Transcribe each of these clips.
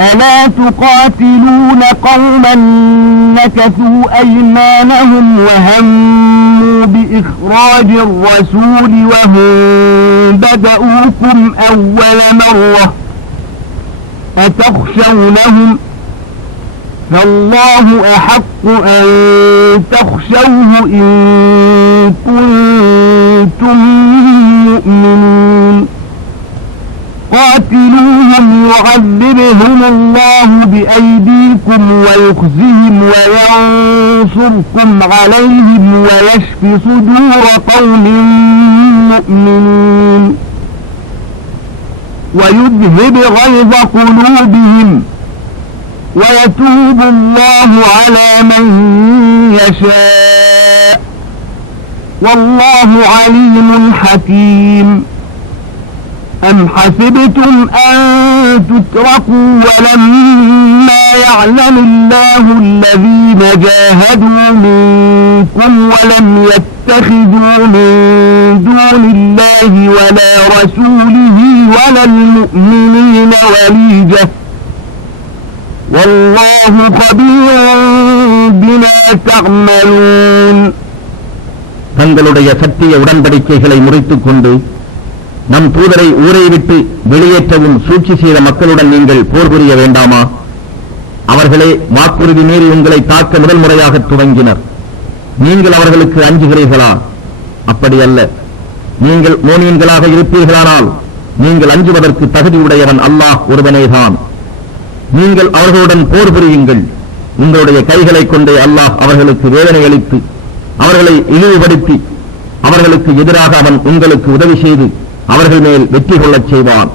ألا تقاتلون قوما نكثوا أيمانهم وهموا بإخراج الرسول وهم بدؤوكم أول مرة أتخشونهم فالله أحق أن تخشوه إن كنتم مؤمنين قاتلوهم يعذبهم الله بأيديكم ويخزهم وينصركم عليهم ويشف صدور قوم مؤمنين ويذهب غيظ قلوبهم ويتوب الله على من يشاء والله عليم حكيم أم حسبتم أن تتركوا ولما يعلم الله الذين جاهدوا منكم ولم يتخذوا من دون الله ولا رسوله ولا المؤمنين وليجة والله خبير بما تعملون. தங்களுடைய சத்திய உடன்படிக்கைகளை முறித்துக் கொண்டு நம் தூதரை ஊரை விட்டு வெளியேற்றவும் சூழ்ச்சி செய்த மக்களுடன் நீங்கள் போர் புரிய வேண்டாமா? அவர்களே வாக்குறுதி மீறி உங்களை தாக்க முதல் முறையாக துவங்கினர். நீங்கள் அவர்களுக்கு அஞ்சுகிறீர்களா? அப்படி அல்ல. நீங்கள் மோனியன்களாக இருப்பீர்களானால் நீங்கள் அஞ்சுவதற்கு தகுதியுடையவன் அல்லாஹ் ஒருவனேதான். நீங்கள் அவர்களுடன் போர் புரியுங்கள். உங்களுடைய கைகளை கொண்டே அல்லாஹ் அவர்களுக்கு வேதனை அளித்து அவர்களை இழிவுபடுத்தி அவர்களுக்கு எதிராக அவன் உங்களுக்கு உதவி செய்து அவர்கள் மேல் வெற்றி கொள்ளச் செய்வான்.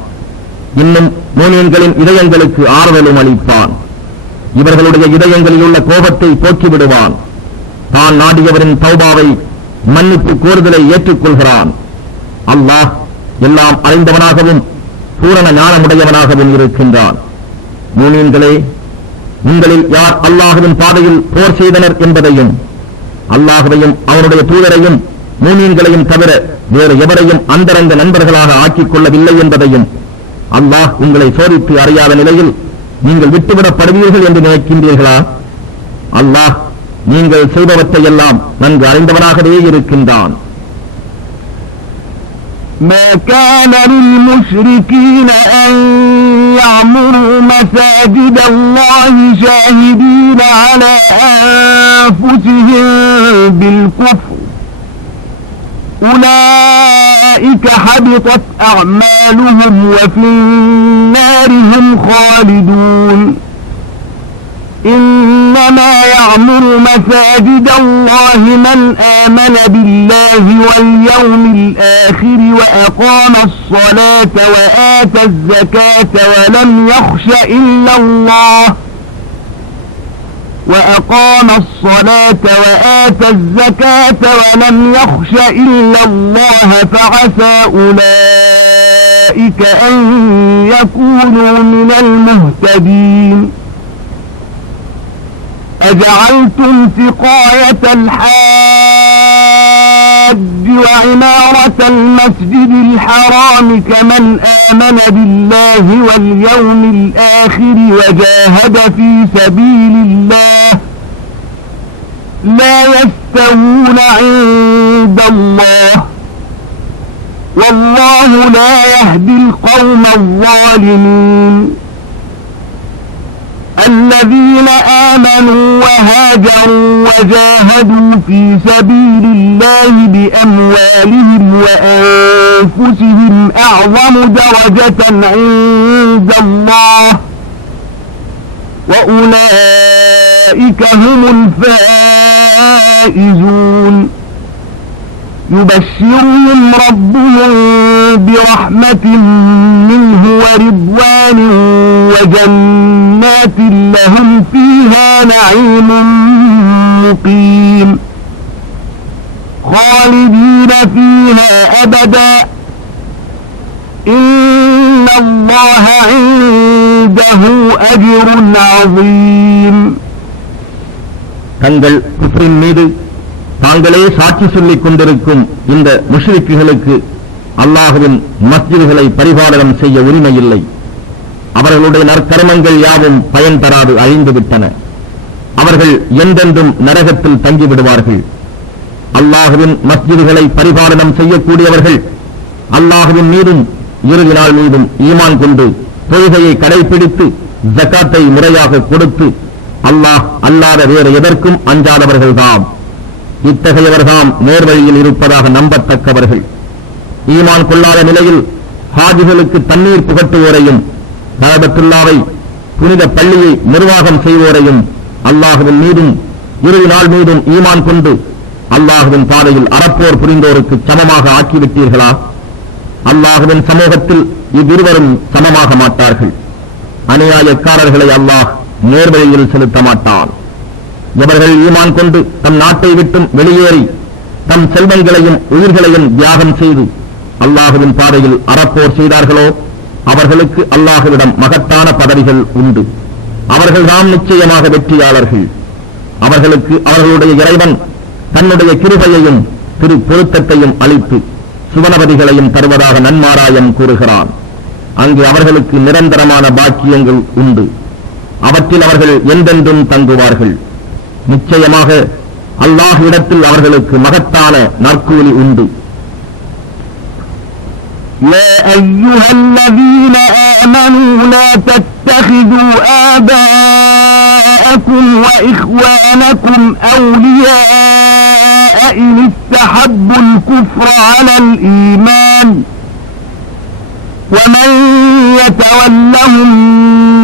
இன்னும் மோனியன்களின் இதயங்களுக்கு ஆறுதலும் அளிப்பான். இவர்களுடைய இதயங்களில் உள்ள கோபத்தை போக்கிவிடுவான். தான் நாடியவரின் தௌபாவை மன்னிப்பு கோருதலை ஏற்றுக்கொள்கிறான். அல்லாஹ் எல்லாம் அறிந்தவனாகவும் பூரண ஞானமுடையவனாகவும் இருக்கின்றான். மோனியன்களே, உங்களில் யார் அல்லாஹுவின் பாதையில் போர் செய்தனர் என்பதையும் அல்லாஹுவையும் அவருடைய தூதரையும் மோனியன்களையும் தவிர வேறு எவரையும் அந்தரங்க நண்பர்களாக ஆக்கிக் கொள்ளவில்லை என்பதையும் அல்லாஹ் உங்களை சோதித்து அறியாத நிலையில் நீங்கள் விட்டுவிடப்படுவீர்கள் என்று நினைக்கின்றீர்களா? அல்லாஹ் நீங்கள் செய்பவற்றை எல்லாம் நன்கு அறிந்தவனாகவே இருக்கின்றான். ما كان للمشركين أن يعمروا مساجد الله شاهدين على أنفسهم بالكفر أولئك حبطت أعمالهم وفي النار هم خالدون إنما يعمر مساجد الله من آمن بالله واليوم الآخر وأقام الصلاة وآتى الزكاة ولم يخش إلا الله وأقام الصلاة وآتى الزكاة ولم يخش إلا الله فعسى أولئك أن يكونوا من المهتدين أجعلتم سقاية الحاج وعمارة المسجد الحرام كمن آمن بالله واليوم الآخر وجاهد في سبيل الله لا يستوون عند الله والله لا يهدي القوم الظالمين الذين آمنوا وهاجروا وجاهدوا في سبيل الله بأموالهم وأنفسهم أعظم درجة عند الله وأولئك هم الفائزون يبشرهم ربهم برحمة منه ورضوان وجنات لهم فيها نعيم مقيم خالدين فيها أبدا إن الله عنده أجر عظيم. தங்கள் குஃப்ரின் மீது தாங்களே சாட்சி சொல்லிக் கொண்டிருக்கும் இந்த முஷ்ரிக்குகளுக்கு அல்லாஹ்வின் மஸ்ஜிதுகளை பரிபாலனம் செய்ய உரிமை இல்லை. அவர்களுடைய நற்கர்மங்கள் யாவும் பயன் தராது அழிந்து விட்டன. அவர்கள் என்றென்றும் நரகத்தில் தங்கிவிடுவார்கள். அல்லாஹுவின் மஸ்ஜிதுகளை பரிபாலனம் செய்யக்கூடியவர்கள் அல்லாஹுவின் மீதும் இறுதி நாள் மீதும் ஈமான் கொண்டு தொழுகையை கடைபிடித்து ஜகாத்தை முறையாக கொடுத்து அல்லாஹ் அல்லாத வேறு எதற்கும் அஞ்சாதவர்கள்தாம். இத்தகையவர்தாம் நேர்வழியில் இருப்பதாக நம்பத்தக்கவர்கள். ஈமான் கொள்ளாத நிலையில் ஹாஜிகளுக்கு தண்ணீர் புகட்டுவோரையும் கஅபத்துல்லாவை புனித பள்ளியை நிர்வாகம் செய்வோரையும் அல்லாஹுவின் மீதும் இறுதி நாள் மீதும் ஈமான் கொண்டு அல்லாஹுவின் பாதையில் அறப்போர் புரிந்தோருக்கு சமமாக ஆக்கிவிட்டீர்களா? அல்லாஹுவின் சமூகத்தில் இவ்விருவரும் சமமாக மாட்டார்கள். அநியாயக்காரர்களை அல்லாஹ் நேர்வழியில் செலுத்த மாட்டான். எவர்கள் ஈமான் கொண்டு தம் நாட்டை விட்டும் வெளியேறி தம் செல்வங்களையும் உயிர்களையும் தியாகம் செய்து அல்லாஹுவின் பாதையில் அறப்போர் செய்தார்களோ அவர்களுக்கு அல்லாஹுவிடம் மகத்தான பதவிகள் உண்டு. அவர்கள்தான் நிச்சயமாக வெற்றியாளர்கள். அவர்களுக்கு அவர்களுடைய இறைவன் தன்னுடைய கிருபையையும் திரு பொருத்தத்தையும் அளித்து சுவனபதிகளையும் தருவதாக நன்மாராயம் கூறுகிறான். அங்கு அவர்களுக்கு நிரந்தரமான பாக்கியங்கள் உண்டு. அவற்றில் அவர்கள் என்றென்றும் தங்குவார்கள். நிச்சயமாக அல்லாஹ் இடத்தில் அவர்களுக்கு மகத்தான நற்கூலி உண்டு. يا أيها الذين آمنوا لا تتخذوا آباءكم وإخوانكم أولياء إن استحبوا الكفر على الإيمان ومن يتولهم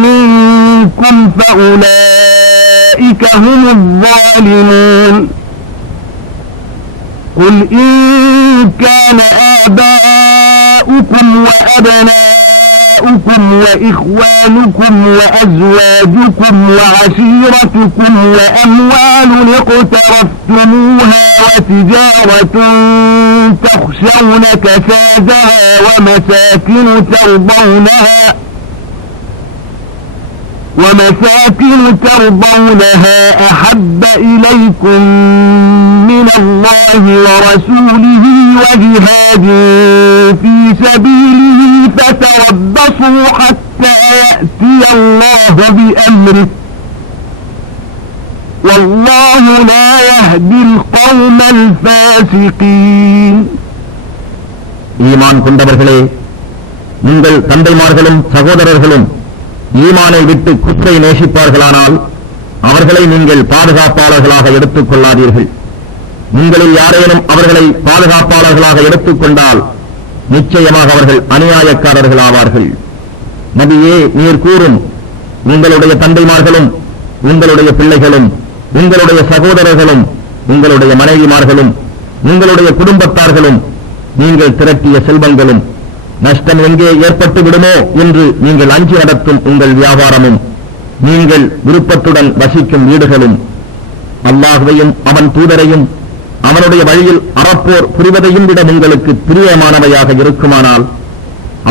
منكم فأولئك هم الظالمون قل إن كان آباؤكم وأبناؤكم وإخوانكم وأزواجكم وعشيرتكم وأموال اقترفتموها وتجارة تخشون كسادها ومساكن ترضونها أحب إليكم من الله ورسوله وجهاد في سبيله فتربصوا حتى يأتي الله بأمره والله لا يهدي القوم الفاسقين. ஈமான் கொண்டவர்களே, உங்கள் தந்தைமார்களும் சகோதரர்களும் ஈமானை விட்டு குற்றை நேசிப்பார்களானால் அவர்களை நீங்கள் பாதுகாப்பாளர்களாக எடுத்துக் கொள்ளாதீர்கள். உங்களில் யாரேனும் அவர்களை பாதுகாப்பாளர்களாக எடுத்துக் கொண்டால் நிச்சயமாக அவர்கள் அநியாயக்காரர்கள் ஆவார்கள். நபியே, நீர் கூறும், உங்களுடைய தந்தைமார்களும் உங்களுடைய பிள்ளைகளும் உங்களுடைய சகோதரர்களும் உங்களுடைய மனைவிமார்களும் உங்களுடைய குடும்பத்தார்களும் நீங்கள் திரட்டிய செல்வங்களும் நஷ்டம் எங்கே ஏற்பட்டு விடுமோ என்று நீங்கள் அஞ்சி நடத்தும் உங்கள் வியாபாரமும் நீங்கள் விருப்பத்துடன் வசிக்கும் வீடுகளும் அல்லாஹ்வையும் அவன் தூதரையும் அவனுடைய வழியில் அறப்போர் புரிவதையும் விட உங்களுக்கு பிரியமானவையாக இருக்குமானால்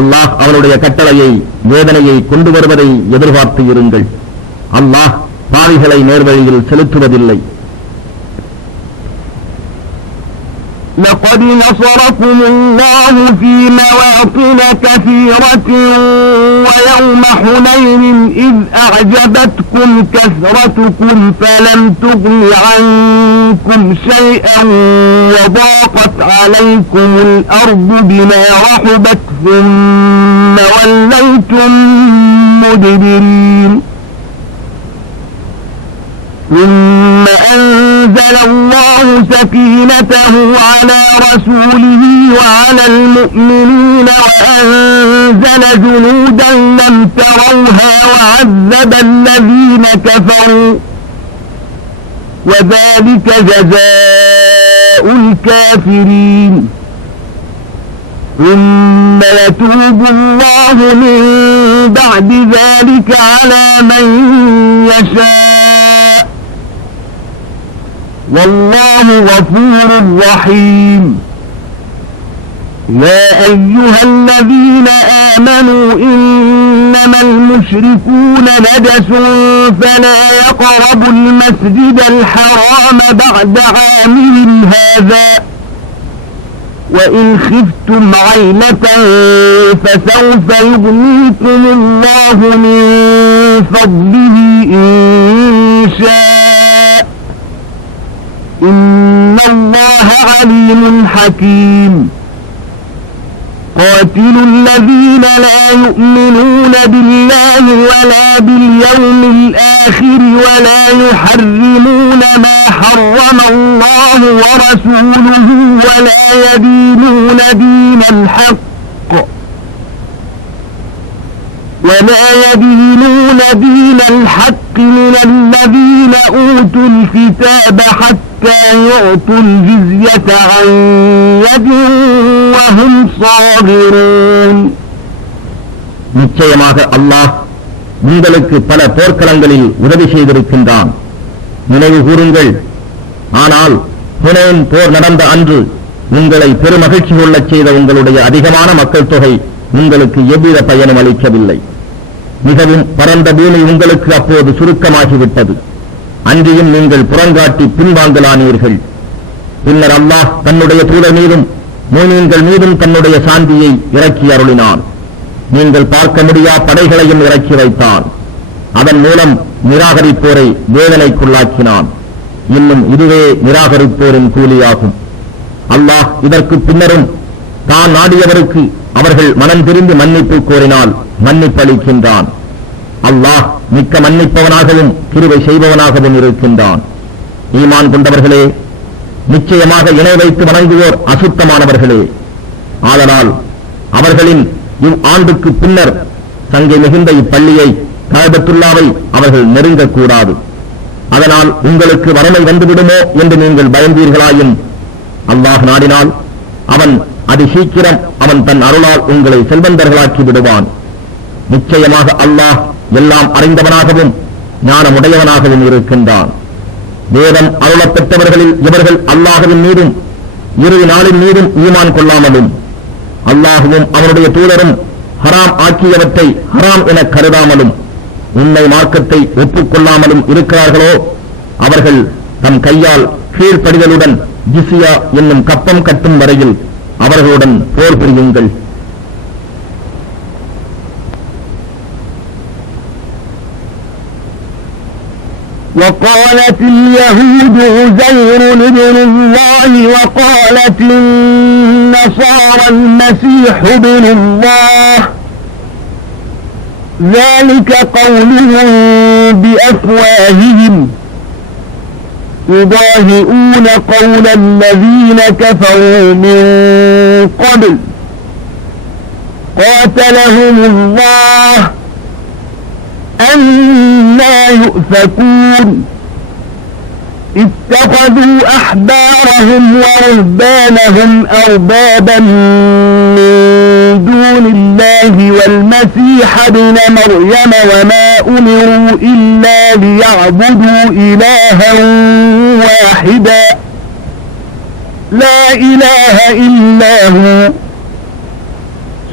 அல்லாஹ் அவனுடைய கட்டளையை வேதனையை கொண்டு வருவதை எதிர்பார்த்து இருங்கள். அல்லாஹ் பாவிகளை நேர்வழியில் செலுத்துவதில்லை. لقد نصركم الله في مواطن كثيرة ويوم حنين إذ أعجبتكم كثرتكم فلم تغن عنكم شيئا وضاقت عليكم الأرض بما رحبت ثم وليتم مدبرين ثم أنزل الله سكينته على رسوله وعلى المؤمنين وأنزل جنودا لم تروها وعذب الذين كفروا وذلك جزاء الكافرين ثم يتوب الله من بعد ذلك على من يشاء والله غفور رحيم. يا أيها الذين آمنوا إنما المشركون نجس فلا يقربوا المسجد الحرام بعد عامهم هذا وإن خفتم عيلة فسوف يغنيكم الله من فضله إن شاء إن الله عليم حكيم قاتلوا الذين لا يؤمنون بالله ولا باليوم الآخر ولا يحرمون ما حرم الله ورسوله ولا يدينون دين الحق من الذين أوتوا الكتاب حتى يعطوا الجزية عن يد وهم صاغرون. நிச்சயமாக அல்லாஹ் உங்களுக்கு பல போர்க்களங்களில் உதவி செய்திருக்கின்றான். நினைவு கூறுங்கள். ஆனால் ஹுனைன் போர் நடந்த அன்று உங்களை பெருமகிழ்ச்சி கொள்ளச் செய்த உங்களுடைய அதிகமான மக்கள் தொகை உங்களுக்கு எவ்வித பயனும் அளிக்கவில்லை. மிகவும் பரந்த பூமி உங்களுக்கு அப்போது சுருக்கமாகிவிட்டது. அன்றியும் நீங்கள் புறங்காட்டி பின்வாங்கலானீர்கள். பின்னர் அல்லாஹ் தன்னுடைய தூதர் மீதும் மூமீன்கள் மீதும் தன்னுடைய சாந்தியை இறக்கி அருளினான். நீங்கள் பார்க்க முடியா படைகளையும் இறக்கி வைத்தான். அதன் மூலம் நிராகரிப்போரை வேதனைக்குள்ளாக்கினான். இன்னும் இதுவே நிராகரிப்போரின் கூலியாகும். அல்லாஹ் இதற்கு பின்னரும் தான் நாடியவருக்கு அவர்கள் மனம் திரும்பி மன்னிப்பு கோரினால் மன்னிப்பளிக்கின்றான். அல்லாஹ் மிக்க மன்னிப்பவனாகவும் கிருபை செய்பவனாகவும் இருக்கின்றான். ஈமான் கொண்டவர்களே, நிச்சயமாக இணை வைத்து வணங்குவோர் அசுத்தமானவர்களே. ஆதலால் அவர்களின் இவ் ஆண்டுக்கு பின்னர் சங்கை மிகுந்த இப்பள்ளியை கஅபத்துல்லாவை அவர்கள் நெருங்கக்கூடாது. அதனால் உங்களுக்கு வறுமை வந்துவிடுமோ என்று நீங்கள் பயந்தீர்களாயும் அல்லாஹ் நாடினால் அவன் அதி சீக்கிரம் அவன் தன் அருளால் உங்களை செல்வந்தர்களாக்கி விடுவான். நிச்சயமாக அல்லாஹ் எல்லாம் அறிந்தவனாகவும் ஞானமுடையவனாகவும் இருக்கின்றான். வேதம் அருளப்பெற்றவர்களில் இவர்கள் அல்லாஹ்வின் மீதும் இறுதி நாளின் மீதும் ஈமான் கொள்ளாமலும் அல்லாஹுவும் அவருடைய தூதரும் ஹராம் ஆக்கியவற்றை ஹராம் என கருதாமலும் உண்மை மார்க்கத்தை ஒப்புக்கொள்ளாமலும் இருக்கிறார்களோ அவர்கள் தம் கையால் கீழ்ப்படிதலுடன் ஜிஸ்யா என்னும் கப்பம் கட்டும் வரையில் அவர்களுடன் போர் புரியுங்கள். وقالت اليهود عزير ابن الله وقالت النصارى المسيح ابن الله ذلك قولهم بأفواههم يضاهئون قول الذين كفروا من قبل قاتلهم الله أنى يؤفكون اتخذوا أحبارهم ورهبانهم أربابا من دون الله والمسيح ابن مريم وما أمروا إلا ليعبدوا إلها واحدا لا إله إلا هو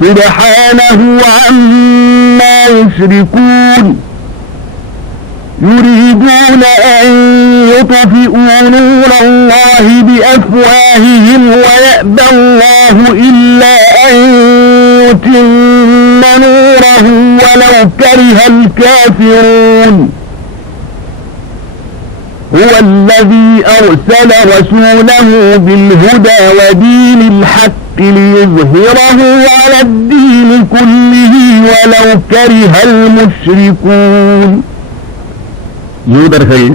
سبحانه عما يشركون يريدون أن يطفئوا نور الله بأفواههم ويأبى الله إلا أن يتم نوره ولو كره الكافرون هو الذي أرسل رسوله بالهدى ودين الحق ليظهره على الدين كله ولو كره المشركون. யூதர்கள்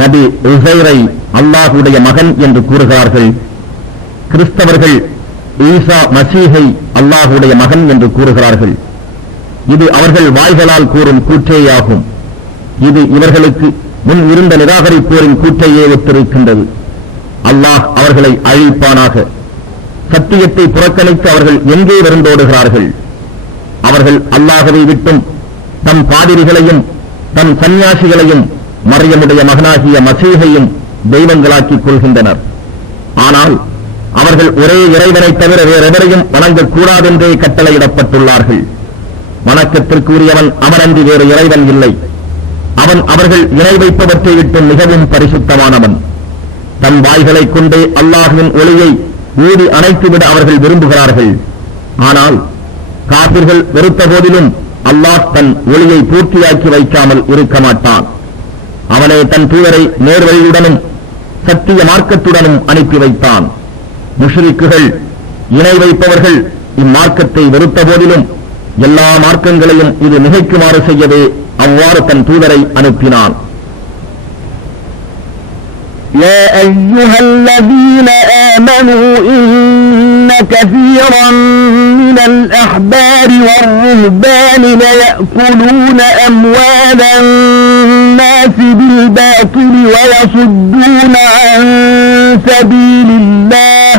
நபி உஸைரை அல்லாஹ்வுடைய மகன் என்று கூறுகிறார்கள். கிறிஸ்தவர்கள் ஈசா மசீஹை அல்லாஹ்வுடைய மகன் என்று கூறுகிறார்கள். இது அவர்கள் வாய்களால் கூறும் கூற்றேயாகும். இது இவர்களுக்கு முன் இருந்த நிராகரிப்போரின் கூற்றையே ஒத்திருக்கின்றது. அல்லாஹ் அவர்களை அழிப்பானாக. சத்தியத்தை புறக்கணித்து அவர்கள் எங்கே வருந்தோடுகிறார்கள். அவர்கள் அல்லாஹ்வை விட்டும் தம் பாதிரிகளையும் தம் சன்னியாசிகளையும் மரியமுடைய மகனாகிய மசீஹையும் தெய்வங்களாக்கிக் கொள்கின்றனர். ஆனால் அவர்கள் ஒரே இறைவனை தவிர வேறெவரையும் வணங்கக்கூடாதென்றே கட்டளையிடப்பட்டுள்ளார்கள். வணக்கத்திற்குரியவன் அவனன்றி வேறு இறைவன் இல்லை. அவன் அவர்கள் இணை வைப்பவற்றை விட்டு மிகவும் பரிசுத்தமானவன். தன் வாய்களைக் கொண்டே அல்லாஹ்வின் ஒளியை ஊதி அணைத்துவிட அவர்கள் விரும்புகிறார்கள். ஆனால் காபிர்கள் வெறுத்த போதிலும் அல்லாஹ் தன் ஒளியை பூர்த்தியாக்கி வைக்காமல் இருக்க மாட்டான். அவனே தன் தூதரை நேர்வழியுடனும் சத்திய மார்க்கத்துடனும் அனுப்பி வைத்தான். முஷ்ரிக்குகள் இணை வைப்பவர்கள் இம்மார்க்கத்தை வெறுத்த போதிலும் எல்லா மார்க்கங்களையும் இது மிகைக்குமாறு செய்யவே அவ்வாறு தன் தூதரை அனுப்பினான். يا أيها الذين آمنوا إن كثيرا من الأحبار والرهبان ليأكلون أموال الناس بالباطل ويصدون عن سبيل الله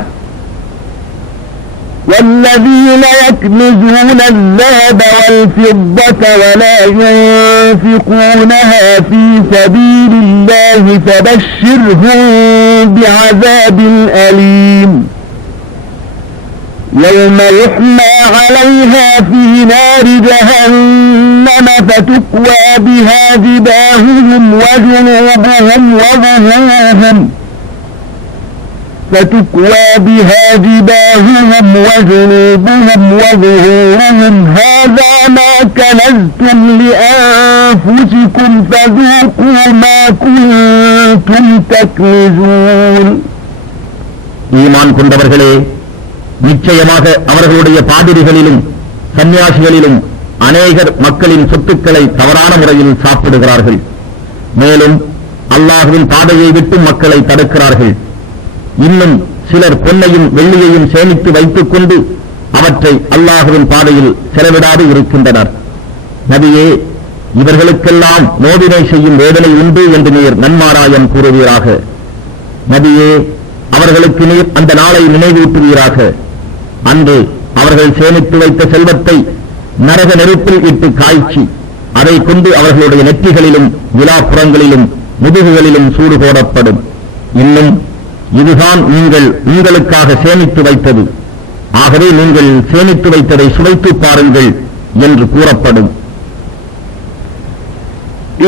والذين يكنزون الذهب والفضة ولا ينفقونها في سبيل الله فبشرهم بعذاب أليم يوم يحمى عليها في نار جهنم فتكوى بها جباههم وجنوبهم وظهورهم هذا ما كنزتم لأنفسكم فذوقوا ما كنتم تكنزون. ஈமான் கொண்டவர்களே, நிச்சயமாக அவர்களுடைய பாதிரிகளிலும் சன்னியாசிகளிலும் அநேகர் மக்களின் சொத்துக்களை தவறான முறையில் சாப்பிடுகிறார்கள். மேலும் அல்லாஹ்வின் பாதையை விட்டு மக்களை தடுக்கிறார்கள். இன்னும் சிலர் பொன்னையும் வெள்ளியையும் சேமித்து வைத்துக் கொண்டு அவற்றை அல்லாஹ்வின் பாதையில் செலவிடாது இருக்கின்றனர். நபியே, இவர்களுக்கெல்லாம் நோவினை செய்யும் வேதனை உண்டு என்று நீர் நன்மாராயம் கூறுவீராக. நபியே, அவர்களுக்கு நீர் அந்த நாளை நினைவூட்டுவீராக. அன்று அவர்கள் சேமித்து வைத்த செல்வத்தை நரக நெருப்பில் இட்டு காய்ச்சி அதை கொண்டு அவர்களுடைய நெற்றிகளிலும் விலாப்புறங்களிலும் முதுகுகளிலும் சூடு போடப்படும். இன்னும் இதுதான் நீங்கள் உங்களுக்காக சேமித்து வைத்தது, ஆகவே நீங்கள் சேமித்து வைத்ததை சுவைத்து பாருங்கள் என்று கூறப்படும்.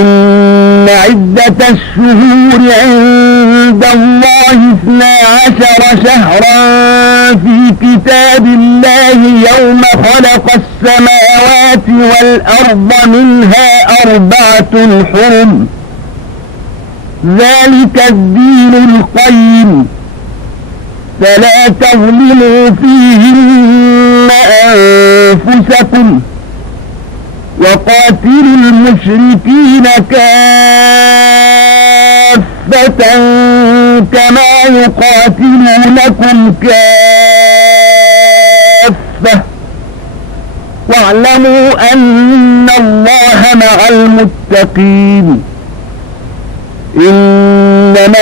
إن عدة الشهور عند الله 12 شهرا في كتاب الله يوم خلق السماوات والأرض منها 4 حرم ذلك الدين القيم فلا تظلموا فيهن أنفسكم وقاتلوا المشركين كافة كما يقاتلونكم كافة واعلموا أن الله مع المتقين. إنما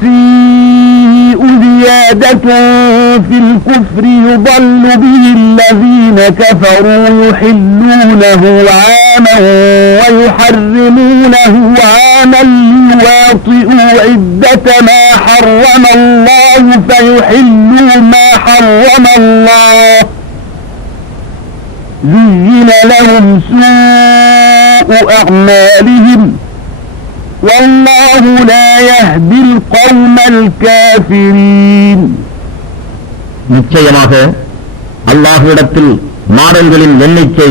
النسيء زيادة في الكفر يضل به الذين كفروا يحلونه عاما ويحرمونه عاما ليواطئوا عدة ما حرم الله فيحلوا ما حرم الله زين لهم سوء أعمالهم والله لا يهدي القوم الكافرين. நிச்சயமாக அல்லாஹ்விடத்தில் மாதங்களின் எண்ணிக்கை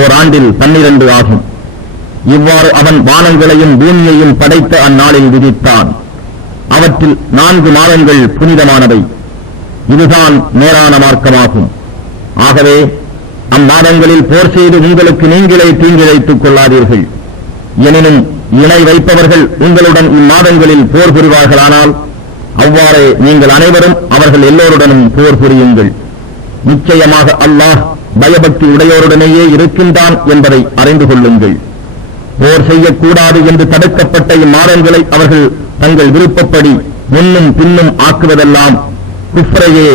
ஓராண்டில் 12 ஆகும். இவ்வாறு அவன் வானங்களையும் பூமியையும் படைத்த அந்நாளில் விதித்தான். அவற்றில் 4 மாதங்கள் புனிதமானவை. இதுதான் நேரான மார்க்கமாகும். ஆகவே அம்மாதங்களில் போர் செய்து உங்களுக்கு நீங்களே தீங்கிழைத்துக் கொள்ளாதீர்கள். எனினும் இணை வைப்பவர்கள் உங்களுடன் இம்மாதங்களில் போர் புரிவார்களானால் அவ்வாறே நீங்கள் அனைவரும் அவர்கள் எல்லோருடனும் போர் புரியுங்கள். நிச்சயமாக அல்லாஹ் பயபக்தி உடையோருடனேயே இருக்கின்றான் என்பதை அறிந்து கொள்ளுங்கள். போர் செய்யக்கூடாது என்று தடுக்கப்பட்ட இம்மாதங்களை அவர்கள் தங்கள் விருப்பப்படி முன்னும் பின்னும் ஆக்குவதெல்லாம் குஃப்ரையே,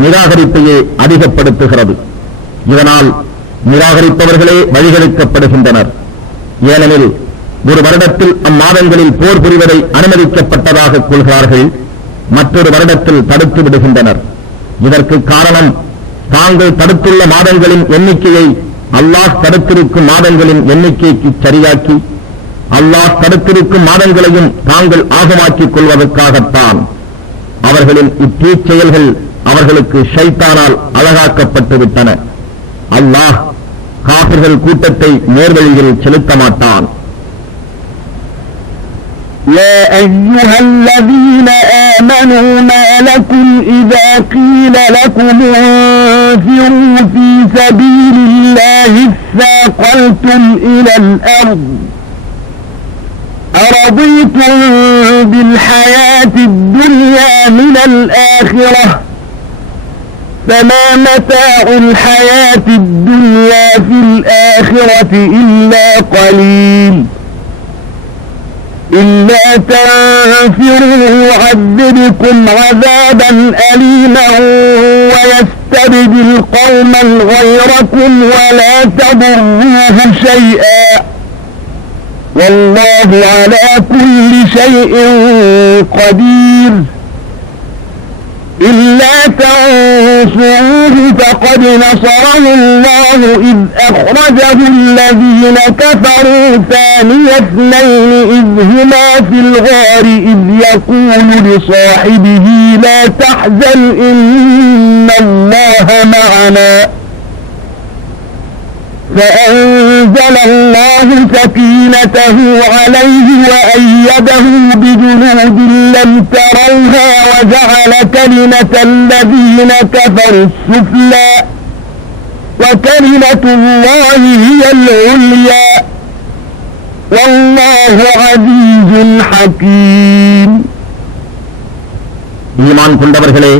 நிராகரிப்பையே அதிகப்படுத்துகிறது. இதனால் நிராகரிப்பவர்களே வழிகெடுக்கப்படுகின்றனர். ஏனெனில் ஒரு வருடத்தில் அம்மாதங்களில் போர் புரிவதை அனுமதிக்கப்பட்டதாக கொள்கிறார்கள், மற்றொரு வருடத்தில் தடுத்து விடுகின்றனர். இதற்கு காரணம் தாங்கள் தடுத்துள்ள மாதங்களின் எண்ணிக்கையை அல்லாஹ் தடுத்திருக்கும் மாதங்களின் எண்ணிக்கைக்கு சரியாக்கி அல்லாஹ் தடுத்திருக்கும் மாதங்களையும் தாங்கள் ஆகமாக்கிக் கொள்வதற்காகத்தான். அவர்களின் இத்தீச்செயல்கள் அவர்களுக்கு ஷைத்தானால் அழகாக்கப்பட்டு விட்டன. அல்லாஹ் காபிர்கள் கூட்டத்தை நேர்வழியில் செலுத்த மாட்டான். يا أيها الذين آمنوا ما لكم إذا قيل لكم انفروا في سبيل الله اثاقلتم إلى الأرض أرضيتم بالحياة الدنيا من الآخرة فما متاع الحياة الدنيا في الآخرة إلا قليل إلا تنفروا يعذبكم عذابا أليما ويستبدل قوما غيركم ولا تضروه شيئا والله على كل شيء قدير إلا تنصروه فقد نصره الله إذ أخرجه الذين كفروا ثاني اثنين إذ هما في الغار إذ يقول لصاحبه لا تحزن إن الله معنا فأنزل الله سكينته عليه وأيده بجنود لم تروها وجعل كلمة الذين كفروا السفلى وكلمة الله هي العليا والله عزيز حكيم. ஈமான் கொண்டவர்களே,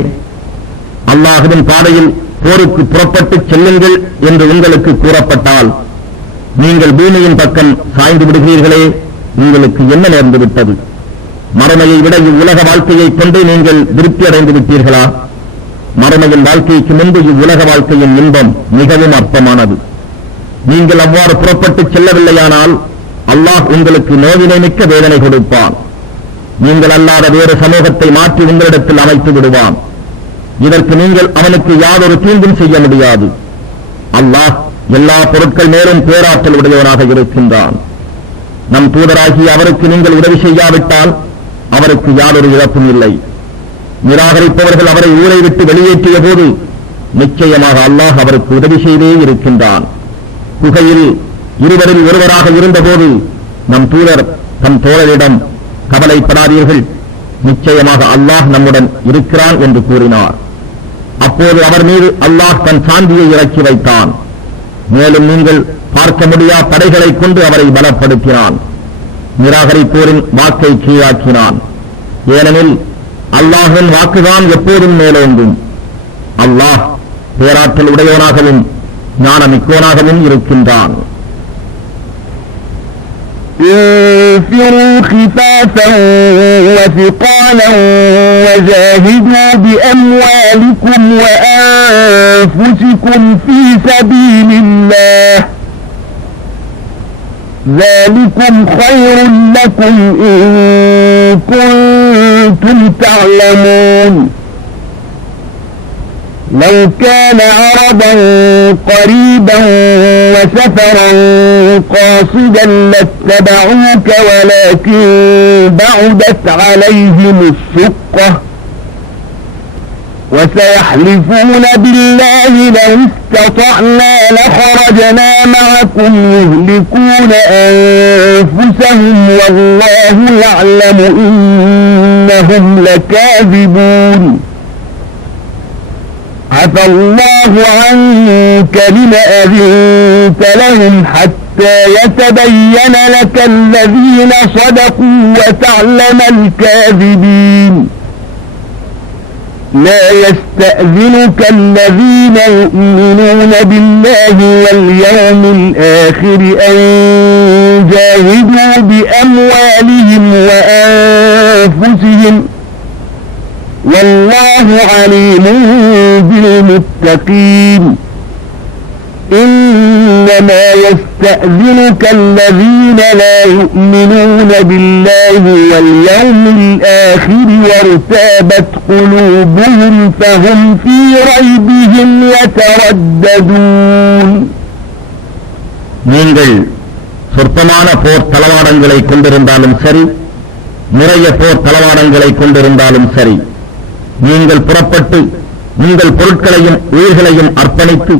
அல்லாஹ்வின் பாதையில் போருக்கு புறப்பட்டு செல்லுங்கள் என்று உங்களுக்கு கூறப்பட்டால் நீங்கள் பூமியின் பக்கம் சாய்ந்து விடுகிறீர்களே, உங்களுக்கு என்ன நேர்ந்து விட்டது? மறுமையை விட இவ்வுலக வாழ்க்கையை கொண்டு நீங்கள் திருப்தி அடைந்து விட்டீர்களா? மறுமையின் வாழ்க்கைக்கு முன்பு இவ்வுலக வாழ்க்கையின் இன்பம் மிகவும் அற்பமானது. நீங்கள் அவ்வாறு புறப்பட்டு செல்லவில்லையானால் அல்லாஹ் உங்களுக்கு நோவினை மிக்க வேதனை கொடுப்பான். நீங்கள் அல்லாத வேறு சமூகத்தை மாற்றி உங்களிடத்தில் அமைத்து விடுவான். இதற்கு நீங்கள் அவனுக்கு யாதொரு தீங்கும் செய்ய முடியாது. அல்லாஹ் எல்லா பொருட்கள் மேலும் பேராற்றல் உடையவனாக இருக்கின்றான். நம் தூதராகிய அவருக்கு நீங்கள் உதவி செய்யாவிட்டால் அவருக்கு யாதொரு இழப்பும் இல்லை. நிராகரிப்பவர்கள் அவரை ஊரை விட்டு வெளியேற்றிய போது நிச்சயமாக அல்லாஹ் அவருக்கு உதவி செய்தே இருக்கின்றான். குகையில் இருவரில் ஒருவராக இருந்தபோது நம் தூதர் தம் தோழரிடம் கவலைப்படாதீர்கள், நிச்சயமாக அல்லாஹ் நம்முடன் இருக்கிறான் என்று கூறினார். அப்போது அவர் மீது அல்லாஹ் தன் சாந்தியை இறக்கி வைத்தான். மேலும் நீங்கள் பார்க்க முடியா படைகளை கொண்டு அவரை பலப்படுத்தினான். நிராகரிப்போரின் வாக்கை கீழாக்கினான். ஏனெனில் அல்லாஹ்வின் வாக்குதான் எப்போதும் மேலோங்கும். அல்லாஹ் பேராற்றல் உடையவனாகவும் ஞானமிக்கோனாகவும் இருக்கின்றான். انفروا خفافا وثقالا وجاهدوا بأموالكم وأنفسكم في سبيل الله ذلكم خير لكم إن كنتم تعلمون لو كان عرضا قريبا وسفرا قاصدا لاتبعوك ولكن بعدت عليهم الشقة وسيحلفون بالله لو استطعنا لخرجنا معكم يهلكون أنفسهم والله يعلم إنهم لكاذبون عفى الله عنك لما أذنت لهم حتى يتبين لك الذين صدقوا وتعلم الكاذبين لا يستأذنك الذين يؤمنون بالله واليوم الآخر أن جاهدوا بأموالهم وأنفسهم والله عليم بالمتقين إنما يستأذنك الذين لا يؤمنون بالله واليوم الآخر وارتابت قلوبهم فهم في ريبهم يترددون. நீங்கள் சொற்பமான போர் தளவாடங்களை கொண்டிருந்தாலும் சரி, நிறைய போர் தளவாடங்களை கொண்டிருந்தாலும் சரி, நீங்கள் புறப்பட்டு உங்கள் பொருட்களையும் உயிர்களையும் அர்ப்பணித்து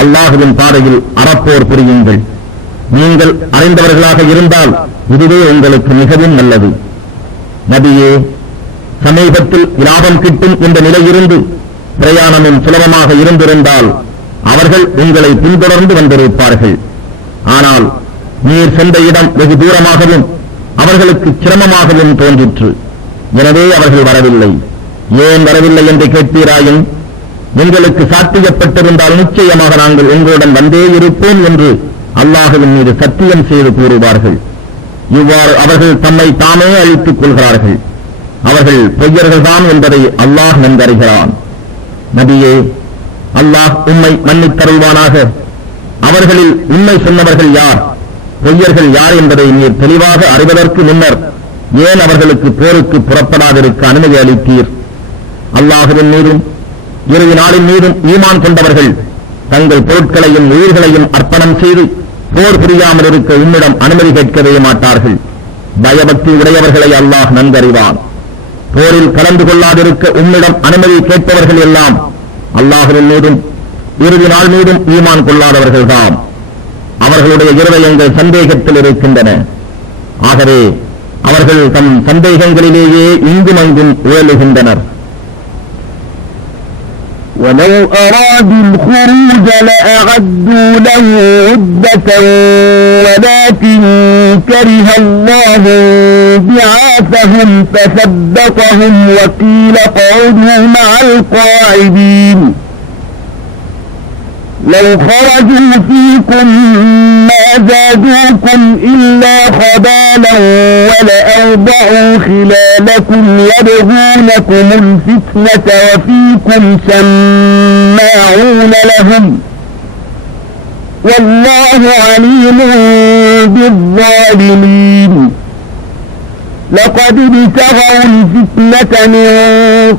அல்லாஹுவின் பாதையில் அறப்போர் புரியுங்கள். நீங்கள் அறிந்தவர்களாக இருந்தால் இதுவே உங்களுக்கு மிகவும் நல்லது. நபியே, சமீபத்தில் லாபம் கிட்டும் இந்த நிலையிலிருந்து பிரயாணமும் சுலபமாக இருந்திருந்தால் அவர்கள் உங்களை பின்தொடர்ந்து வந்திருப்பார்கள். ஆனால் நீர் சென்ற இடம் வெகு தூரமாகவும் அவர்களுக்கு சிரமமாகவும் தோன்றிற்று. எனவே அவர்கள் வரவில்லை. ஏன் வரவில்லை என்று கேட்பீராயின், எங்களுக்கு சாத்தியப்பட்டிருந்தால் நிச்சயமாக நாங்கள் உங்களுடன் வந்தே இருப்போம் என்று அல்லாஹுவின் மீது சத்தியம் செய்து கூறுவார்கள். இவ்வாறு அவர்கள் தம்மை தாமே அழித்துக் கொள்கிறார்கள். அவர்கள் பொய்யர்கள்தான் என்பதை அல்லாஹ் நன்கறிகிறான். நபியே, அல்லாஹ் உம்மை மன்னித்தருள்வானாக. அவர்களில் உண்மை சொன்னவர்கள் யார், பொய்யர்கள் யார் என்பதை நீர் தெளிவாக அறிவதற்கு முன்னர் ஏன் அவர்களுக்கு போருக்கு புறப்படாதிருக்க அனுமதி அளித்தீர்? அல்லாஹுவின் மீதும் இறுதி நாளின் மீதும் ஈமான் கொண்டவர்கள் தங்கள் பொருட்களையும் உயிர்களையும் அர்ப்பணம் செய்து போர் புரியாமல் இருக்க உம்மிடம் அனுமதி கேட்கவே மாட்டார்கள். பயபக்தி உடையவர்களை அல்லாஹ் நன்கறிவான். போரில் கலந்து கொள்ளாதிருக்க உம்மிடம் அனுமதி கேட்பவர்கள் எல்லாம் அல்லாஹுவின் மீதும் இறுதி நாள் மீதும் ஈமான் கொள்ளாதவர்கள்தான். அவர்களுடைய இருதயங்கள் சந்தேகத்தில் இருக்கின்றன. ஆகவே அவர்கள் தம் சந்தேகங்களிலேயே இங்கும் அங்கும் உழலுகின்றனர். ولو أرادوا الخروج لأعدوا له عدة ولكن كره الله بعاثهم فثبطهم وقيل اقعدوا مع القاعدين لو خرجوا فيكم ما زادوكم إلا خبالا ولأوضعوا خلالكم يبغونكم الفتنة وفيكم سماعون لهم والله عليم بالظالمين لقد ابتغوا الفتنة من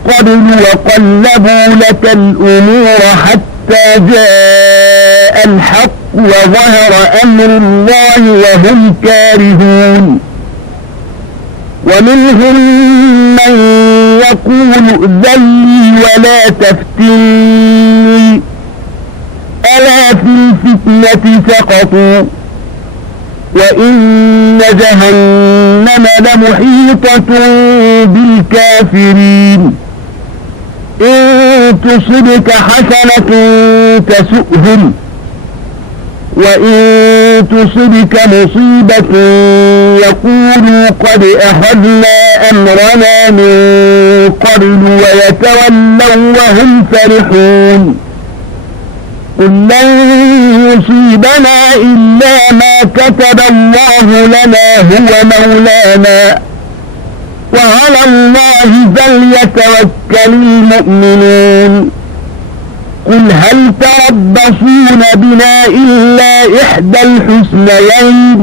قبل وقلبوا لك الأمور حتى جاء الحق وظهر أمر الله وهم كارهون ومنهم من يقول ائذن لي ولا تفتني ألا في الفتنة سقطوا وإن جهنم لمحيطة بالكافرين إن تصبك حسنة تسؤهم وإن تصبك مصيبة يقولوا قد أخذنا أمرنا من قبل ويتولوا وهم فرحون قل لن يصيبنا إلا ما كتب الله لنا هو مولانا وعلى الله فليتوكل المؤمنون قل هل تربصون بنا إلا إحدى الحسنيين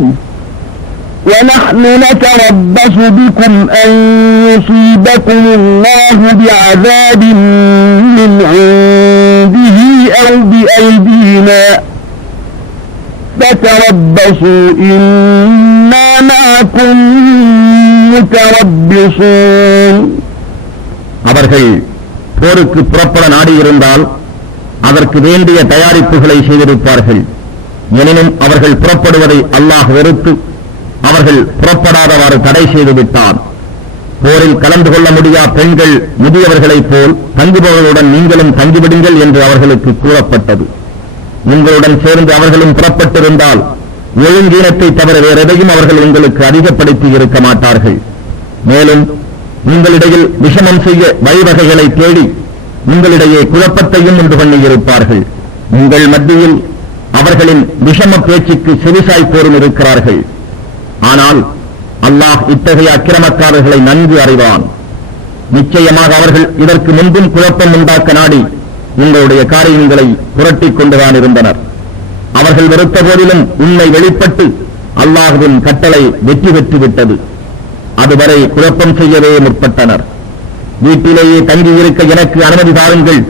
ونحن نتربص بكم أن يصيبكم الله بعذاب من عنده أو بأيدينا فتربصوا إنا معكم متربصون. அவர்கள் போருக்கு புறப்பட நாடியிருந்தால் அதற்கு வேண்டிய தயாரிப்புகளை செய்திருப்பார்கள். எனினும் அவர்கள் புறப்படுவதை அல்லாஹ் வெறுத்து அவர்கள் புறப்படாதவாறு தடை செய்து விட்டார். போரில் கலந்து கொள்ள முடியா பெண்கள் முதியவர்களைப் போல் தங்குபவர்களுடன் நீங்களும் தங்கிவிடுங்கள் என்று அவர்களுக்கு கூறப்பட்டது. உங்களுடன் சேர்ந்து அவர்களும் புறப்பட்டிருந்தால் ஒழுங்கீனத்தை தவிர வேறெதையும் அவர்கள் உங்களுக்கு அதிகப்படுத்தி இருக்க மாட்டார்கள். மேலும் உங்களிடையில் விஷமம் செய்ய வழிவகைகளை தேடி உங்களிடையே குழப்பத்தையும் உண்டு பண்ணியிருப்பார்கள். உங்கள் மத்தியில் அவர்களின் விஷம பேச்சுக்கு செவிசாய்ப்போரும் இருக்கிறார்கள். ஆனால் அல்லாஹ் இத்தகைய அக்கிரமக்காரர்களை நன்கு அறிவான். நிச்சயமாக அவர்கள் இதற்கு முன்பும் குழப்பம் உண்டாக்க நாடி உங்களுடைய காரியங்களை புரட்டிக் கொண்டுதான் இருந்தனர். அவர்கள் வெறுத்த போதிலும் உண்மை வெளிப்பட்டு அல்லாஹ்வின் கட்டளை வெற்றி பெற்றுவிட்டது. அதுவரை குழப்பம் செய்யவே முற்பட்டனர். வீட்டிலேயே தங்கியிருக்க எனக்கு அனுமதி தாருங்கள்,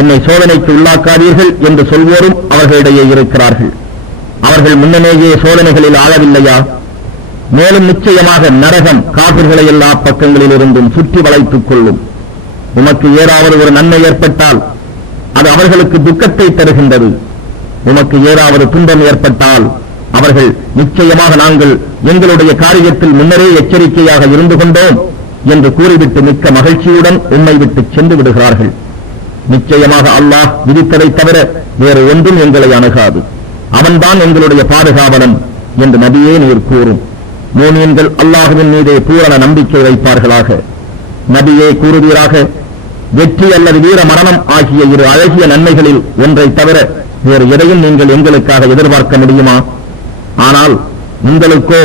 என்னை சோதனைக்கு உள்ளாக்காதீர்கள் என்று சொல்வோரும் அவர்களிடையே இருக்கிறார்கள். அவர்கள் முன்னமேயே சோதனைகளில் ஆளவில்லையா? மேலும் நிச்சயமாக நரகம் காபிர்களை எல்லா பக்கங்களில் இருந்தும் சுற்றி வளைத்துக் கொள்ளும். உமக்கு ஏதாவது ஒரு நன்மை ஏற்பட்டால் அது அவர்களுக்கு துக்கத்தை தருகின்றது. உமக்கு ஏதாவது துன்பம் ஏற்பட்டால் அவர்கள் நிச்சயமாக நாங்கள் எங்களுடைய காரியத்தில் முன்னரே எச்சரிக்கையாக இருந்து கொண்டோம் என்று கூறிவிட்டு மிக்க மகிழ்ச்சியுடன் உம்மை விட்டு சென்று விடுகிறார்கள். நிச்சயமாக அல்லாஹ் விதித்ததை தவிர வேறு ஒன்றும் எங்களை அணுகாது. அவன்தான் எங்களுடைய பாதுகாவலன் என்று நபியே நீர் கூறும். மூமின்கள் அல்லாஹுவின் மீதே பூரண நம்பிக்கை வைப்பார்களாக. நபியே கூறுவீராக, வெற்றி அல்லது வீர மரணம் ஆகிய இரு அழகிய நன்மைகளில் ஒன்றை தவிர வேறு எதையும் நீங்கள் எங்களுக்காக எதிர்பார்க்க முடியுமா? ஆனால் உங்களுக்கோ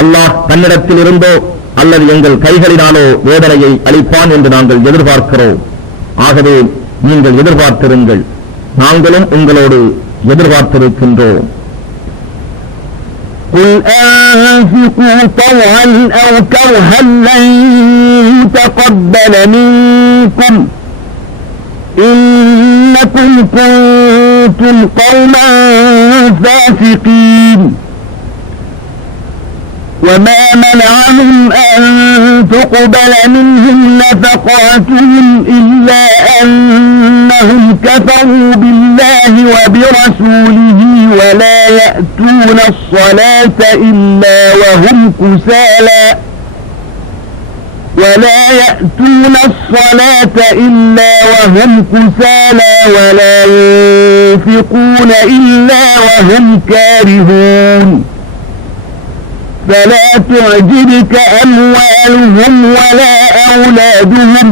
அல்லாஹ் தன்னிடத்தில் இருந்தோ அல்லது எங்கள் கைகளினாலோ வேதனையை அளிப்பான் என்று நாங்கள் எதிர்பார்க்கிறோம். ஆகவே நீங்கள் எதிர்பார்த்திருங்கள், நாங்களும் உங்களோடு எதிர்பார்த்திருக்கின்றோம். قل أنفقوا طوعا أو كرها لن يتقبل منكم إنكم كنتم قوما فاسقين وما منعهم أن تقبل منهم نفقاتهم إلا أنهم كفروا بالله وبرسوله ولا يأتون الصلاة إلا وهم كسالى ولا ينفقون إلا وهم كارهون فلا تعجبك أموالهم ولا أولادهم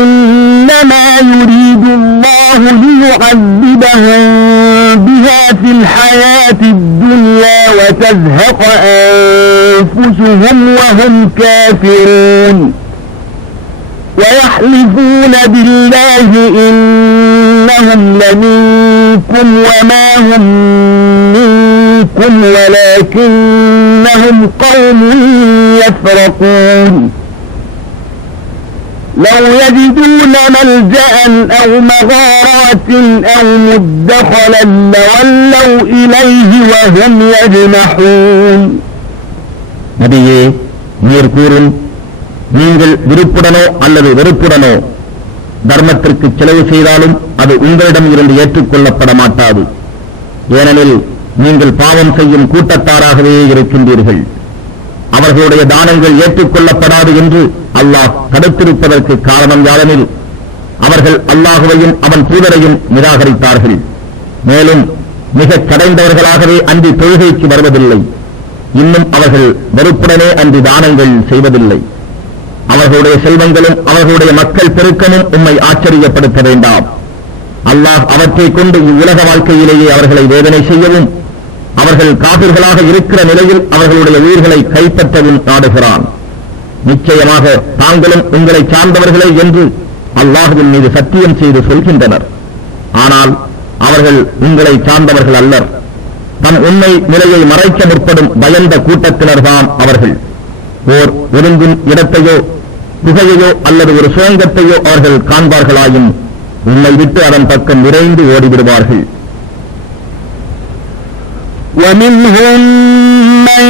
إنما يريد الله ليعذبهم بها في الحياة الدنيا وتزهق أنفسهم وهم كافرون ويحلفون بالله إنهم لمنكم وما هم منكم ولكنهم قوم يفرقون لو يجدون ملجأ أو مغارات أو مدخلا لولوا إليه وهم يجمحون. நபியே நீர் கூறும், நீங்கள் விருப்புடனோ அல்லது வெறுப்புடனோ தர்மத்திற்கு செலவு செய்தாலும் அது உங்களிடம் இருந்து ஏற்றுக்கொள்ளப்பட மாட்டாது. ஏனெனில் நீங்கள் பாவம் செய்யும் கூட்டத்தாராகவே இருக்கின்றீர்கள். அவர்களுடைய தானங்கள் ஏற்றுக்கொள்ளப்படாது என்று அல்லாஹ் தடுத்திருப்பதற்கு காரணம் யாதெனில் அவர்கள் அல்லாஹுவையும் அவன் தூதரையும் நிராகரித்தார்கள். மேலும் மிகச் கடைந்தவர்களாகவே அன்றி தொழுகைக்கு வருவதில்லை. இன்னும் அவர்கள் வெறுப்புடனே அன்றி தானங்கள் செய்வதில்லை. அவர்களுடைய செல்வங்களும் அவர்களுடைய மக்கள் பெருக்கமும் உம்மை ஆச்சரியப்படுத்த வேண்டாம். அல்லாஹ் அவற்றை கொண்டு இவ்வுலக வாழ்க்கையிலேயே அவர்களை வேதனை செய்யவும் அவர்கள் காபிர்களாக இருக்கிற நிலையில் அவர்களுடைய உயிர்களை கைப்பற்றவும் நாடுகிறான். நிச்சயமாக தாங்களும் உங்களை சார்ந்தவர்களே என்று அல்லாஹுவின் மீது சத்தியம் செய்து சொல்கின்றனர். ஆனால் அவர்கள் உங்களை சார்ந்தவர்கள் அல்லர். தம் உண்மை நிலையை மறைக்க முற்படும் பயந்த கூட்டத்தினர்தான் அவர்கள். ஓர் ஒதுங்கும் இடத்தையோ புகையையோ அல்லது ஒரு சுரங்கத்தையோ அவர்கள் காண்பார்களாயும் உண்மை விட்டு அதன் பக்கம் விரைந்து ஓடிவிடுவார்கள். ومنهم من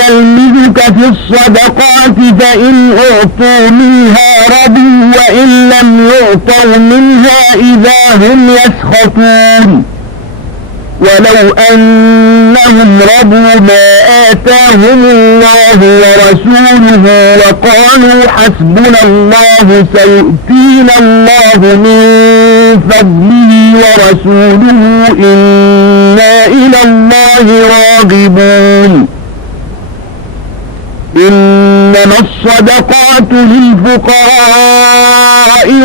يلمزك في الصدقات فإن أعطوا منها رضوا وإن لم يعطوا منها إذا هم يسخطون ولو أنهم رضوا ما آتاهم الله ورسوله وقالوا حسبنا الله سيؤتينا الله من فضله ورسوله إنا إلى الله راغبون إنما الصدقات للفقراء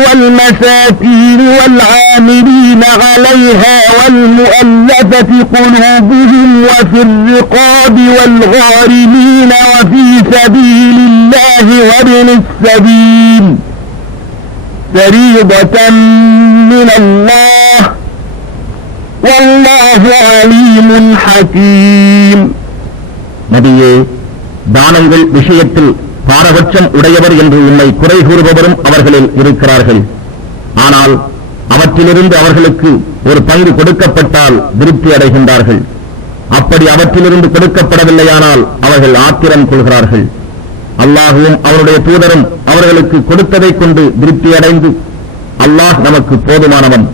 والمساكين والعاملين عليها والمؤلفة قلوبهم وفي الرقاب والغارمين وفي سبيل الله وابن السبيل فريضة من الله والله عليم حكيم. நபியே, தானங்கள் விஷயத்தில் பாரபட்சம் உடையவர் என்று உம்மை குறை கூறுபவரும் அவர்களில் இருக்கிறார்கள். ஆனால் அவற்றிலிருந்து அவர்களுக்கு ஒரு பங்கு கொடுக்கப்பட்டால் திருப்தி அடைகின்றார்கள். அப்படி அவற்றிலிருந்து கொடுக்கப்படவில்லையானால் அவர்கள் ஆத்திரம் கொள்கிறார்கள். அல்லாஹுவும் அவனுடைய தூதரும் அவர்களுக்கு கொடுத்ததை கொண்டு திருப்தி அடைந்து அல்லாஹ் நமக்கு போதுமானவன்,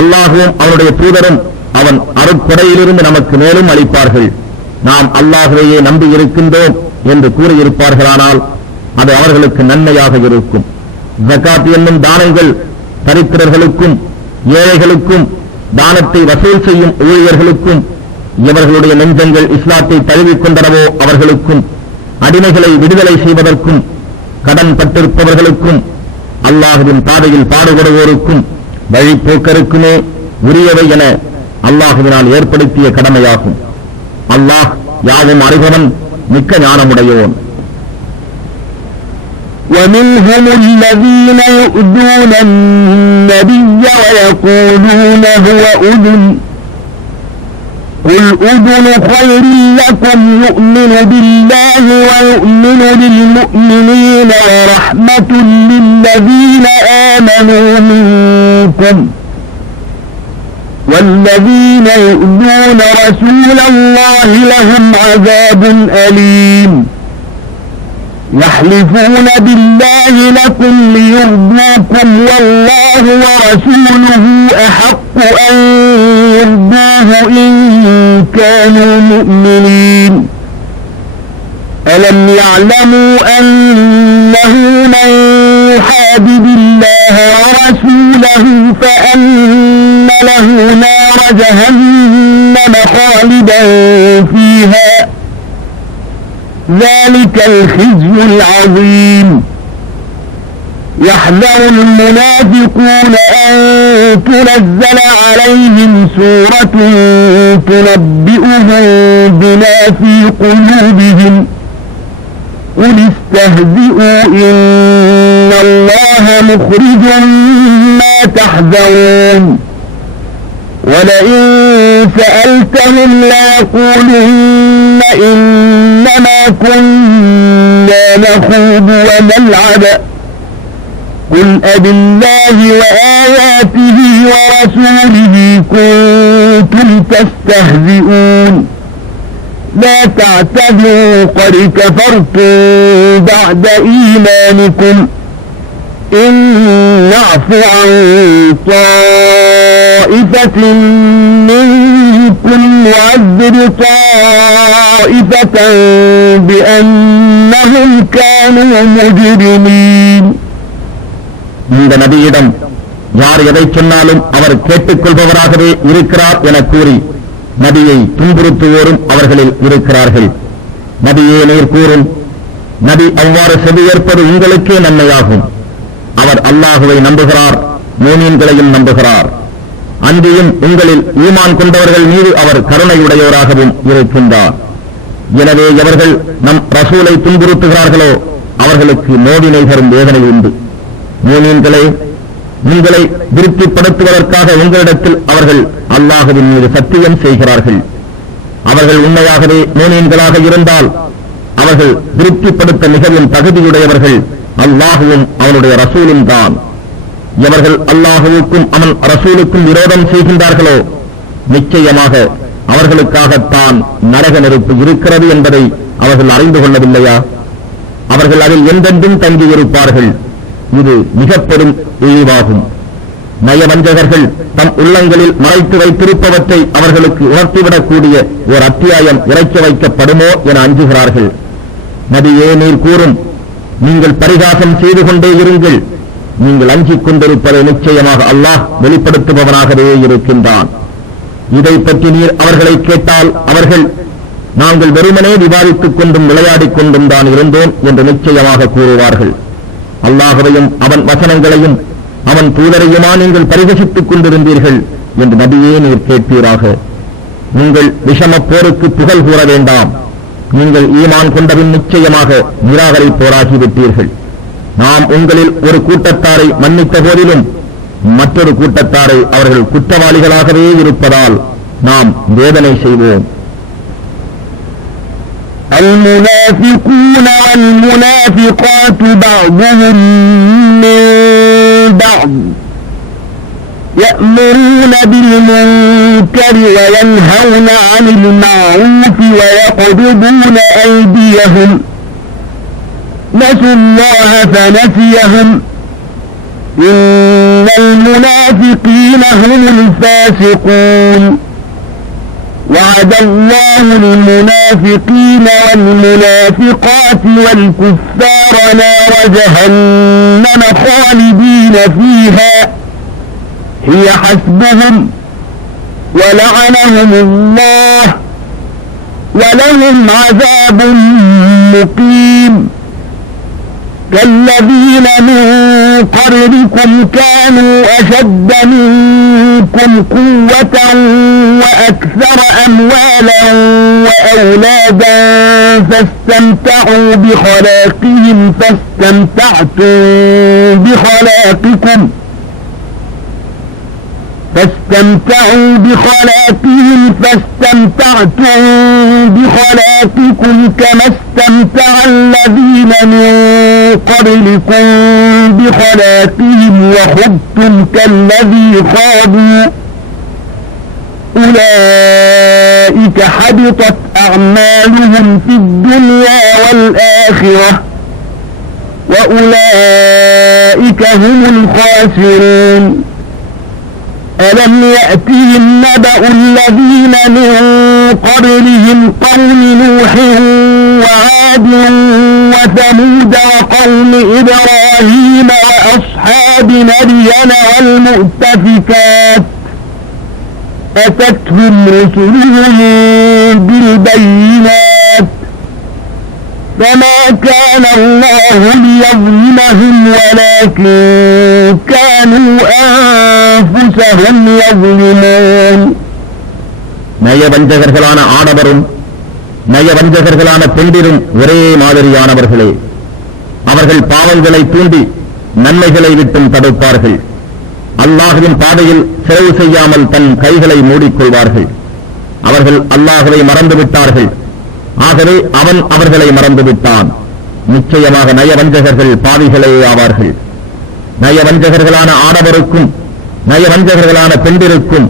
அல்லாஹுவும் அவனுடைய தூதரும் அவன் அருட்கொடையிலிருந்து நமக்கு மேலும் அளிப்பார்கள், நாம் அல்லாஹுவையே நம்பி இருக்கின்றோம் என்று கூறியிருப்பார்களானால் அது அவர்களுக்கு நன்மையாக இருக்கும். ஜகாத் என்னும் தானங்கள் தரித்திரர்களுக்கும் ஏழைகளுக்கும் தானத்தை வசூல் செய்யும் ஊழியர்களுக்கும் இவர்களுடைய நெஞ்சங்கள் இஸ்லாத்தை தழுவிக் கொண்டனவோ அவர்களுக்கும் அடிமைகளை விடுதலை செய்வதற்கும் கடன் பட்டிருப்பவர்களுக்கும் அல்லாஹுவின் பாதையில் பாடுபடுவோருக்கும் வழிபோக்கருக்குமே உரியவை என அல்லாஹுவினால் ஏற்படுத்திய கடமையாகும். அல்லாஹ் யாவும் அறிபவன், மிக்க ஞானமுடையோன். ومنهم الذين يؤذون النبي ويقولون هو أذن قل أذن خير لكم يؤمن بالله ويؤمن للمؤمنين ورحمة للذين آمنوا منكم والذين يؤذون رسول الله لهم عذاب أليم يحلفون بالله لكم ليرضوكم والله ورسوله أحق أن يرضوه إن كانوا مؤمنين ألم يعلموا أنه من يحادد الله ورسوله فأن له نار جهنم خالدا فيها ذلك الخزي العظيم يحذر المنافقون أن تنزل عليهم سورة تنبئهم بما في قلوبهم قل استهزئوا إن الله مخرج ما تحذرون ولئن سألتهم ليقولن إنما كنا نخوض ونلعب قل أبالله وآياته ورسوله كنتم تستهزئون لا تعتذروا قد كفرتم بعد إيمانكم إن نعف عن طائفة منكم نعذب طائفة بأنهم كانوا مجرمين. இந்த நபியிடம் யார் எதை சொன்னாலும் அவர் கேட்டுக்கொள்பவராகவே இருக்கிறார் என கூறி நபியை துன்புறுத்துவோரும் அவர்களில் இருக்கிறார்கள். நபியே நீர் கூறும், நபி அவ்வாறு செவியேற்பது உங்களுக்கே நன்மையாகும். அவர் அல்லாஹுவை நம்புகிறார், மூமீன்களையும் நம்புகிறார். அன்றியும் உங்களில் ஈமான் கொண்டவர்கள் மீது அவர் கருணையுடையோராகவும் இருக்கின்றார். எனவே எவர்கள் நம் ரசூலை துன்புறுத்துகிறார்களோ அவர்களுக்கு நோவினை தரும் வேதனை உண்டு. மூமீன்களே, உங்களை திருப்திப்படுத்துவதற்காக உங்களிடத்தில் அவர்கள் அல்லாஹுவின் மீது சத்தியம் செய்கிறார்கள். அவர்கள் உண்மையாகவே மூமீன்களாக இருந்தால் அவர்கள் திருப்திப்படுத்த மிகவும் தகுதியுடையவர்கள் அல்லாஹுவும் அவனுடைய ரசூலும் தான். எவர்கள் அல்லாஹுவுக்கும் அவன் ரசூலுக்கும் விரோதம் செய்கின்றார்களோ நிச்சயமாக அவர்களுக்காகத்தான் நரக நெருப்பு இருக்கிறது என்பதை அவர்கள் அறிந்து கொள்ளவில்லையா? அவர்கள் அதில் என்றென்றும் தங்கியிருப்பார்கள். இது மிக பெரும் இழிவாகும். நயவஞ்சகர்கள் தம் உள்ளங்களில் மறைத்து வைத்திருப்பவற்றை அவர்களுக்கு உணர்த்திவிடக்கூடிய ஒரு அத்தியாயம் இறக்கி வைக்கப்படுமோ என அஞ்சுகிறார்கள். நபியே நீர் கூறும், நீங்கள் பரிகாசம் செய்து கொண்டே இருங்கள். நீங்கள் அஞ்சிக் கொண்டிருப்பதை நிச்சயமாக அல்லாஹ் வெளிப்படுத்துபவனாகவே இருக்கின்றான். இதை பற்றி நீர் அவர்களை கேட்டால் அவர்கள், நாங்கள் வெறுமனே விவாதித்துக் கொண்டும் விளையாடிக் கொண்டும் தான் இருந்தோம் என்று நிச்சயமாக கூறுவார்கள். அல்லாஹுவையும் அவன் வசனங்களையும் அவன் தூதரையுமா நீங்கள் பரிகசித்துக் கொண்டிருந்தீர்கள் என்று நபியே நீர் கேட்பீராக. உங்கள் விஷம போருக்கு புகழ் கூற வேண்டாம். நீங்கள் ஈமான் கொண்டபின் நிச்சயமாக நிராகரிப்போராகிவிட்டீர்கள். நாம் உங்களில் ஒரு கூட்டத்தாரை மன்னித்த போதிலும் மற்றொரு கூட்டத்தாரை அவர்கள் குற்றவாளிகளாகவே இருப்பதால் நாம் வேதனை செய்வோம். المنافقون والمنافقات بعضهم من بعض يأمرون بالمنكر وينهون عن المعروف ويقبضون أيديهم نسوا الله فنسيهم إن المنافقين هم الفاسقون وعد الله المنافقين والمنافقات والكفار نار جهنم خالدين فيها هي حسبهم ولعنهم الله ولهم عذاب مقيم كالذين من قبلكم كانوا أشد منكم قوة وأكثر أموالا وأولادا فاستمتعوا بخلاقهم فاستمتعتم بخلاقكم كما استمتع الذين من قبلكم بخلاقهم وخضتم كالذي خاضوا أولئك حبطت أعمالهم في الدنيا والآخرة وأولئك هم الخاسرون ألم يأتهم نبأ الذين من قبلهم قوم نوح وعاد وثمود وقوم إبراهيم وأصحاب مدين والمؤتفكات أتتهم رسلهم بالبينات فما كان الله ليظلمهم ولكن كانوا أنفسهم يظلمون நயவஞ்சகர்களான ஆடவரும் நயவஞ்சகர்களான பெண்டிரும் ஒரே மாதிரியானவர்களே. அவர்கள் பாவங்களை தூண்டி நன்மைகளை விட்டும் தடுப்பார்கள். அல்லாஹ்வின் பாதையில் செலவு செய்யாமல் தன் கைகளை மூடிக்கொள்வார்கள். அவர்கள் அல்லாஹ்வை மறந்துவிட்டார்கள். ஆகவே அவன் அவர்களை மறந்துவிட்டான். நிச்சயமாக நயவஞ்சகர்கள் பாவிகளே ஆவார்கள். நயவஞ்சகர்களான ஆடவருக்கும் நயவஞ்சகர்களான பெண்டிருக்கும்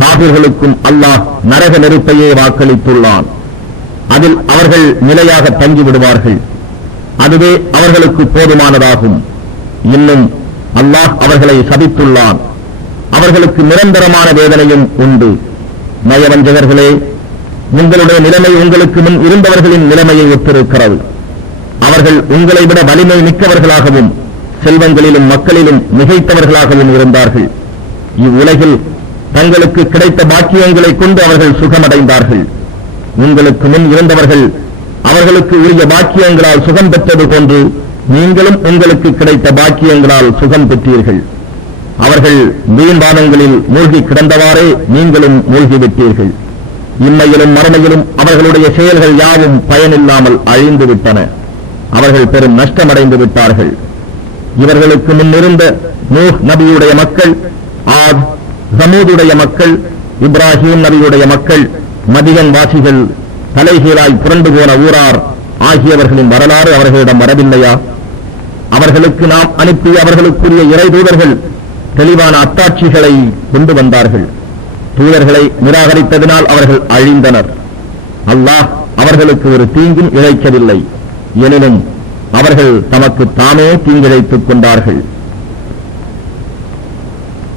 காபிர்களுக்கும் அல்லாஹ் நரக நெருப்பையே வாக்களித்துள்ளான். அதில் அவர்கள் நிலையாக தங்கிவிடுவார்கள். அதுவே அவர்களுக்கு போதுமானதாகும். இன்னும் அல்லாஹ் அவர்களை சபித்துள்ளான். அவர்களுக்கு நிரந்தரமான வேதனையும் உண்டு. நயவஞ்சகர்களே, உங்களுடைய நிலைமை உங்களுக்கு முன் இருந்தவர்களின் நிலைமையை ஒத்திருக்கிறது. அவர்கள் உங்களை விட வலிமை மிக்கவர்களாகவும் செல்வங்களிலும் மக்களிலும் மிகைத்தவர்களாகவும் இருந்தார்கள். இவ்வுலகில் தங்களுக்கு கிடைத்த பாக்கியங்களை கொண்டு அவர்கள் சுகமடைந்தார்கள். உங்களுக்கு முன் இருந்தவர்கள் அவர்களுக்கு உரிய பாக்கியங்களால் சுகம் பெற்றது போன்று நீங்களும் உங்களுக்கு கிடைத்த பாக்கியங்களால் சுகம் பெற்றீர்கள். அவர்கள் வீண்பானங்களில் மூழ்கி கிடந்தவாறே நீங்களும் மூழ்கிவிட்டீர்கள். இம்மையிலும் மறுமையிலும் அவர்களுடைய செயல்கள் யாவும் பயனில்லாமல் அழிந்து விட்டன. அவர்கள் பெரும் நஷ்டமடைந்து விட்டார்கள். இவர்களுக்கு முன்னிருந்த நூஹ் நபியுடைய மக்கள், ஆத் சமூதுடைய மக்கள், இப்ராஹிம் நபியுடைய மக்கள், மதியன் வாசிகள், தலைகீழாய் புரண்டு போன ஊரார் ஆகியவர்களின் வரலாறு அவர்களிடம் வரவில்லையா? அவர்களுக்கு நாம் அனுப்பி அவர்களுக்குரிய இறை தூதர்கள் தெளிவான அத்தாட்சிகளை கொண்டு வந்தார்கள். தூதர்களை நிராகரித்ததினால் அவர்கள் அழிந்தனர். அல்லாஹ் அவர்களுக்கு ஒரு தீங்கும் இழைக்கவில்லை. எனினும் அவர்கள் தமக்கு தாமே தீங்கிழைத்துக் கொண்டார்கள்.